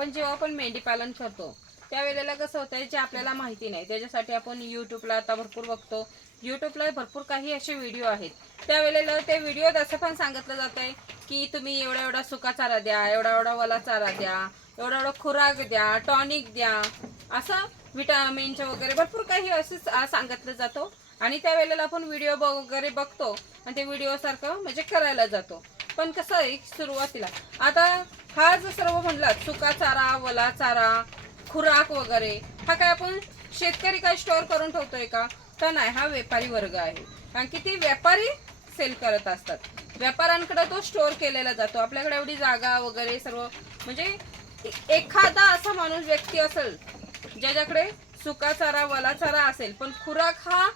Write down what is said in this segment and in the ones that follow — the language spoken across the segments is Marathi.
आपण जेव्हा पण मेंढी पालन करतो त्यावेळेला कसं होतंय जे आपल्याला माहिती नाही त्याच्यासाठी आपण यूट्यूबला आता भरपूर बघतो. यूट्यूबला भरपूर काही असे व्हिडिओ आहेत. त्यावेळेला ते व्हिडिओत असं पण सांगितलं जातंय की तुम्ही एवढा एवढा सुका चारा द्या, एवढा एवढा वला चारा द्या, एवढा एवढा खुराक द्या, टॉनिक द्या, असं विटामिनचे वगैरे भरपूर काही असंच सांगितलं जातं. आणि त्यावेळेला आपण व्हिडिओ वगैरे बघतो आणि ते व्हिडिओ सारखं म्हणजे करायला जातो. पण कसं आहे सुरुवातीला आता हा जो सर्व म्हणला सुका चारा, वला चारा, खुराक वगैरे हा काय आपण शेतकरी काय स्टोअर करून ठेवतोय का? तर नाही, हा व्यापारी वर्ग आहे. कारण की ते व्यापारी सेल करत असतात. व्यापाऱ्यांकडे तो स्टोअर केलेला जातो. आपल्याकडे एवढी जागा वगैरे सर्व म्हणजे एखादा असा माणूस व्यक्ती असेल ज्याच्याकडे सुका चारा, वला चारा असेल, पण खुराक हा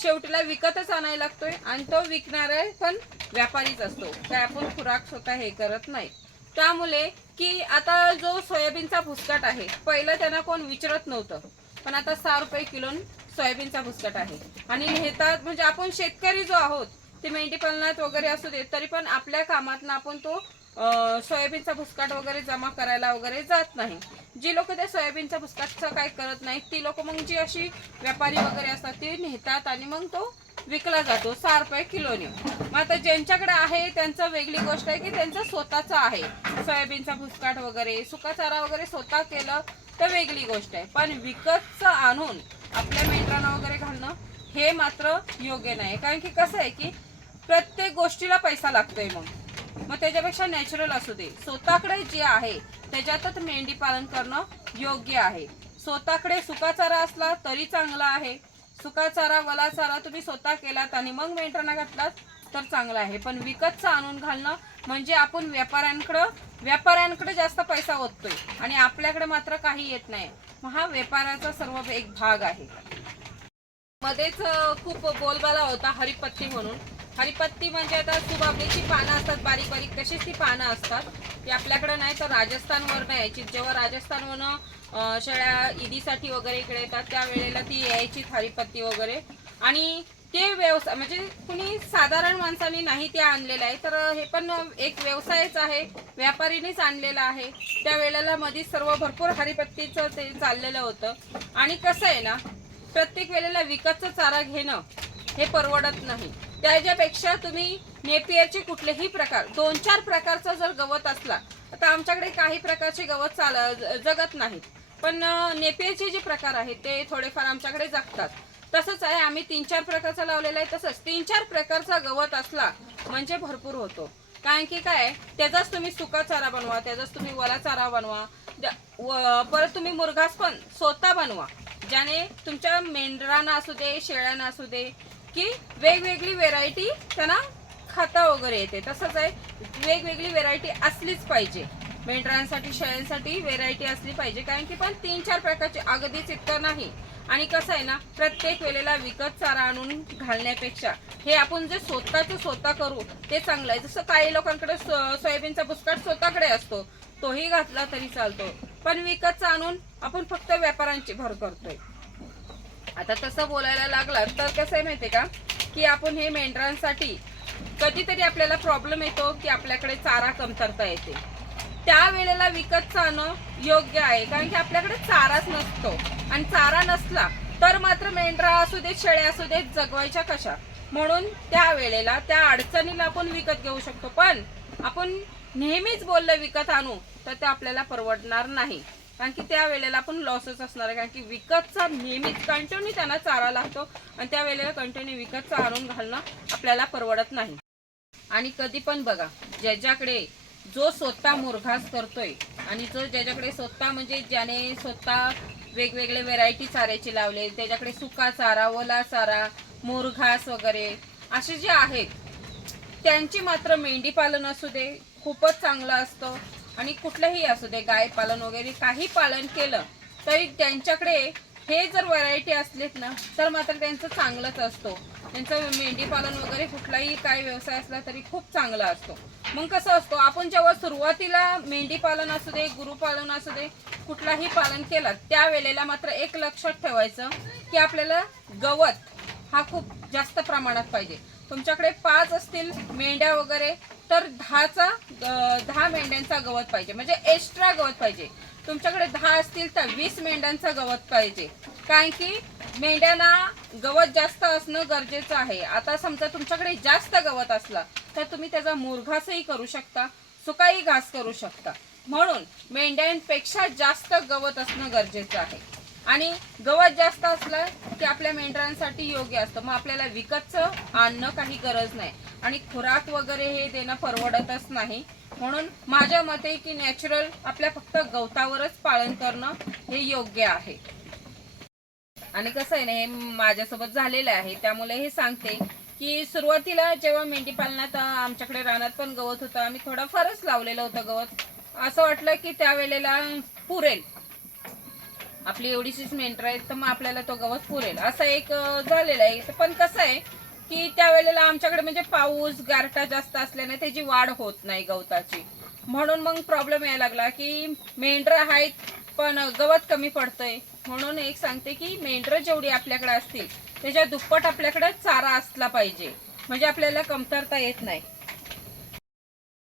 शेवटीला विकतच आणायला लागतोय आणि तो विकणारा पण व्यापारीच असतो. काय आपण खुराक स्वतः हे करत नाही. त्यामुळे की आता जो सोयाबीनचा भुसकाट आहे पहिलं त्यांना कोण विचारत नव्हतं, पण आता 6 रुपये किलो सोयाबीनचा भुसकाट आहे. आणि नेतात म्हणजे आपण शेतकरी जो आहोत ते मेंढी पालनात वगैरे असू दे तरी पण आपल्या कामातनं आपण तो सोयाबीनचा भुसकाट वगैरे जमा करायला वगैरे जात नाही. जी लोक त्या सोयाबीनच्या भुसकाटचं काय करत नाहीत ती लोक मग जी अशी व्यापारी वगैरे असतात ते नेतात आणि मग तो विकला जातो 6 रुपये किलोने. मग आता ज्यांच्याकडे आहे त्यांचं वेगळी गोष्ट आहे की त्यांचं स्वतःचं आहे सोयाबीनचा भुसकाट वगैरे, सुका चारा वगैरे स्वतः केलं तर वेगळी गोष्ट आहे. पण विकतचं आणून आपल्या मेंढरांना वगैरे घालणं हे मात्र योग्य नाही. कारण की कसं आहे की प्रत्येक गोष्टीला पैसा लागतोय. मग त्याच्यापेक्षा नॅचरल असू दे, स्वतःकडे जे आहे त्याच्यातच मेंढी पालन करणं योग्य आहे. स्वतःकडे सुका चारा असला तरी चांगला आहे. सुका चारा, वला चारा तुम्ही स्वतः केलात आणि मग मेंढरांना घातलात तर चांगला आहे. पण विकतचं आणून घालणं म्हणजे आपण व्यापाऱ्यांकडे जास्त पैसा ओततोय आणि आपल्याकडे मात्र काही येत नाही. मग हा व्यापाराचा सर्व एक भाग आहे. मध्येच खूप बोलबाला होता हरिपत्ती म्हणून. हरिपत्ती म्हणजे आता सुबाबरीची पानं असतात बारीक बारीक, तशीच ती पानं असतात. ती आपल्याकडे नाही तर राजस्थानवरनं यायची. जेव्हा राजस्थानवरनं शेळ्या ईदीसाठी वगैरे इकडे येतात त्यावेळेला ती यायची हरिपत्ती वगैरे. आणि ते व्यवसाय म्हणजे कुणी साधारण माणसांनी नाही ते आणलेलं आहे, तर हे पण एक व्यवसायच आहे, व्यापारीनेच आणलेला आहे. त्यावेळेला मध्ये सर्व भरपूर हरिपत्तीचं ते चाललेलं होतं. आणि कसं आहे ना, प्रत्येक वेळेला विकतचं चारा घेणं हे परवडत नाही. त्याच्यापेक्षा तुम्ही नेपियरचे कुठलेही प्रकार 2-4 प्रकारचा जर गवत असला, आता आमच्याकडे काही प्रकारचे गवत जगत नाहीत, पण नेपियरचे जे प्रकार आहेत ते थोडेफार आमच्याकडे जगतात. तसंच आहे, आम्ही 3-4 प्रकारचा लावलेला आहे. तसंच 3-4 प्रकारचा गवत असला म्हणजे भरपूर होतो. कारण की काय, त्याचाच तुम्ही सुका चारा बनवा, त्याचाच तुम्ही वला चारा बनवा, परत तुम्ही मुरघास पण स्वतः बनवा, ज्याने तुमच्या मेंढरांना असू दे, शेळ्यांना असू दे, की वेगवेगळी व्हेरायटी त्यांना खाता वगैरे येते. तसंच आहे, वेगवेगळी व्हेरायटी असलीच पाहिजे. मेंढरांसाठी, शेळ्यांसाठी व्हेरायटी असली पाहिजे. कारण की पण 3-4 प्रकारचे अगदीच इतकं नाही. आणि कसं आहे ना, प्रत्येक वेळेला विकत चारा आणून घालण्यापेक्षा हे आपण जे स्वतः करू ते चांगलं आहे. जसं काही लोकांकडे सोयाबीनचा भुसकाट स्वतःकडे असतो, तोही घातला तरी चालतो. पण विकतचा आणून आपण फक्त व्यापाऱ्यांची भर करतोय. आता तसं बोलायला लागला तर कसं आहे माहिती का, की आपण हे मेंढरांसाठी कधीतरी आपल्याला प्रॉब्लेम येतो की आपल्याकडे चारा कमतरता येते. त्यावेळेला विकतचं आणणं योग्य आहे. कारण की आपल्याकडे चाराच नसतो आणि चारा नसला तर मात्र मेंढरा असू देत, शेळ्या असू देत, जगवायच्या कशा. म्हणून त्या वेळेला त्या अडचणीला आपण विकत घेऊ शकतो. पण आपण नेहमीच बोललं विकत आणू तर ते आपल्याला परवडणार नाही. कारण की त्या वेळेला आपण लॉसच असणार आहे. कारण की विकतचा नेहमीच कंटिन्यू त्यांना चारा लागतो आणि त्या वेळेला कंटिन्यू विकतचा आणून घालणं आपल्याला परवडत नाही. आणि कधी पण बघा, ज्याच्याकडे जो स्वतः मुरघास करतोय आणि जो ज्याच्याकडे स्वतः म्हणजे ज्याने स्वतः वेगवेगळे व्हेरायटी चाऱ्याचे लावले, त्याच्याकडे सुका चारा, ओला चारा, मुरघास वगैरे असे जे आहेत, त्यांची मात्र मेंढी पालन असू दे खूपच चांगलं असतं. आणि कुठलंही असू दे, गाय पालन वगैरे काही पालन केलं तरी त्यांच्याकडे हे जर व्हरायटी असलीत ना तर मात्र त्यांचं चांगलंच असतो. त्यांचं मेंढी पालन वगैरे कुठलाही काय व्यवसाय असला तरी खूप चांगला असतो. मग कसं असतो, आपण जेव्हा सुरुवातीला मेंढी पालन असू दे, गुरुपालन असू दे, कुठलाही पालन केलं त्यावेळेला मात्र एक लक्षात ठेवायचं की आपल्याला गवत हा खूप जास्त प्रमाणात पाहिजे. तुमच्याकडे 5 असतील मेंढ्या वगैरे तर 10 मेंढ्यांचा गवत पाहिजे, म्हणजे एक्स्ट्रा गवत पाहिजे. तुमच्याकडे 10 असतील तर 20 मेंढ्यांचं गवत पाहिजे, कारण की मेंढ्यांना गवत जास्त असणं गरजेचं आहे. आता समजा तुमच्याकडे जास्त गवत असला तर तुम्ही त्याचा मुरघासही करू शकता, सुकाही घास करू शकता. म्हणून मेंढ्यांपेक्षा जास्त गवत असणं गरजेचं आहे. आणि गवत जास्त असलं की आपल्या मेंढरांसाठी योग्य असतं. मग आपल्याला विकतचं आणणं काही गरज नाही आणि खुराक वगैरे हे देणं परवडतच नाही. म्हणून माझ्या मते की नॅचरल आपल्या फक्त गवतावरच पालन करणं हे योग्य आहे. आणि कसं आहे ना, हे माझ्यासोबत झालेलं आहे, त्यामुळे हे सांगते की सुरुवातीला जेव्हा मेंढी पालनात आमच्याकडे रानात पण गवत होतं, आम्ही थोडंफारच लावलेलं होतं गवत. असं वाटलं की त्यावेळेला पुरेल, आपली एवढीशीच मेंढर आहेत तर मग आपल्याला तो गवत पुरेल असं एक झालेलं आहे. पण कसं आहे की त्यावेळेला आमच्याकडे म्हणजे पाऊस गारठा जास्त असल्याने त्याची वाढ होत नाही गवताची. म्हणून मग प्रॉब्लेम यायला लागला की मेंढर आहेत पण गवत कमी पडतंय. म्हणून एक सांगते की मेंढर जेवढी आपल्याकडे असतील त्याच्या दुप्पट आपल्याकडे चारा असला पाहिजे, म्हणजे आपल्याला कमतरता येत नाही.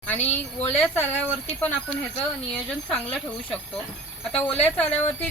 आणि ओल्या चाऱ्यावरती पण आपण ह्याचं नियोजन चांगलं ठेवू शकतो. आता ओल्या चाऱ्यावरती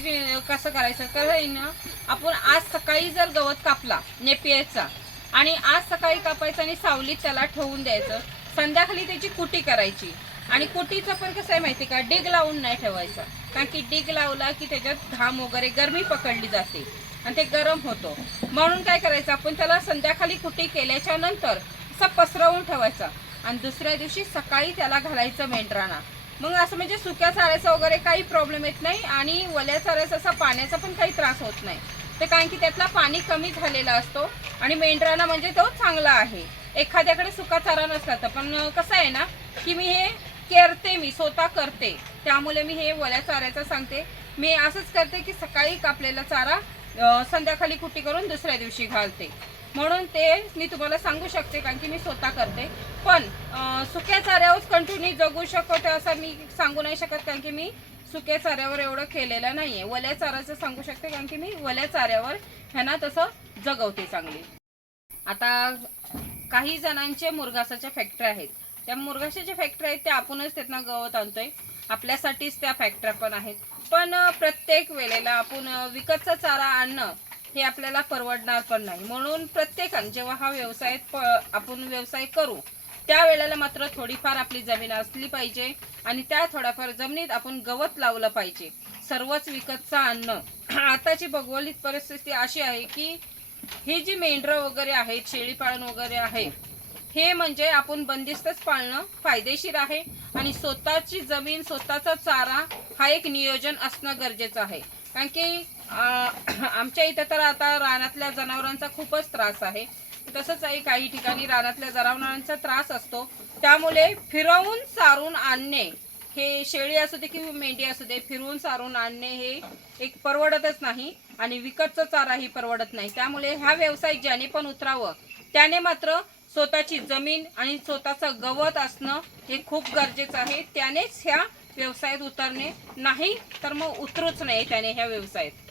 कसं करायचं, कारण ना आपण आज सकाळी जर गवत कापला नेपियरचा आणि आज सकाळी कापायचं आणि सावलीत त्याला ठेवून द्यायचं, संध्याकाळी त्याची कुटी करायची. आणि कुटीचं पण कसं आहे माहिती का, डिग लावून नाही ठेवायचं, कारण की डिग लावला की त्याच्यात घाम वगैरे गरमी पकडली जाते आणि ते गरम होतो. म्हणून काय करायचं, आपण त्याला संध्याकाळी कुटी केल्याच्या नंतर असं पसरवून ठेवायचा आणि दुसऱ्या दिवशी सकाळी त्याला घालायचं मेंढरांना. मग असं म्हणजे सुक्या चाऱ्याचा वगैरे काही प्रॉब्लेम येत नाही आणि ओल्या चाऱ्याचा असा पाण्याचा पण काही त्रास होत नाही. ते कारण की त्यातला पाणी कमी झालेला असतो आणि मेंढरांना म्हणजे तो चांगला आहे. एखाद्याकडे सुका चारा नसला तर, पण कसं आहे ना की मी हे करते, मी स्वतः करते, त्यामुळे मी हे ओल्या चाऱ्याचं सांगते. मी असंच करते की सकाळी कापलेला चारा संध्याकाळी कुटी करून दुसऱ्या दिवशी घालते. म्हणून ते मी तुम्हाला सांगू शकते कारण की मी स्वतः करते. पण सुक्या चाऱ्यावर कंटिन्यू जगू शकते असं मी सांगू नाही शकत, कारण की मी सुक्या चाऱ्यावर एवढं केलेलं नाहीये. ओल्या चाऱ्याचं सांगू शकते कारण की मी ओल्या चाऱ्यावर ह्यांना तसं जगवते चांगली. आता काही जणांचे मुरघासाच्या फॅक्टरी आहेत, त्या मुरघासाच्या फॅक्टरी आहेत त्या आपणच त्यातनं गवत आणतोय, आपल्यासाठीच त्या फॅक्टऱ्या पण आहेत. पण प्रत्येक वेळेला आपण विकतचा चारा आणणं हे आपल्याला परवडणार पण नाही. म्हणून प्रत्येकाने जेव्हा हा व्यवसाय आपण व्यवसाय करू त्यावेळेला मात्र थोडीफार आपली जमीन असली पाहिजे आणि त्या थोड्याफार जमिनीत आपण गवत लावलं पाहिजे. सर्वच विकतचं आणणं, आताची भौगोलिक परिस्थिती अशी आहे की ही जी मेंढरं वगैरे आहेत, शेळीपालन वगैरे आहे, हे म्हणजे आपण बंदिस्तच पाळणं फायदेशीर आहे. आणि स्वतःची जमीन स्वतःचा चारा हा एक नियोजन असणं गरजेचं आहे. कारण की आमच्या इथं तर आता रानातल्या जनावरांचा खूपच त्रास आहे. तसंच आहे काही ठिकाणी रानातल्या जनावरांचा त्रास असतो, त्यामुळे फिरवून चारून आणणे, हे शेळी असू दे किंवा मेंढी असू दे, फिरवून चारून आणणे हे एक परवडतच नाही आणि विकतचा चाराही परवडत नाही. त्यामुळे हा व्यवसाय ज्याने पण उतरावं त्याने मात्र स्वतःची जमीन आणि स्वतःचं गवत असणं हे खूप गरजेचं आहे. त्यानेच ह्या व्यवसायात उतरणे, नाही तर मग उतरूच नाही त्याने ह्या व्यवसायात.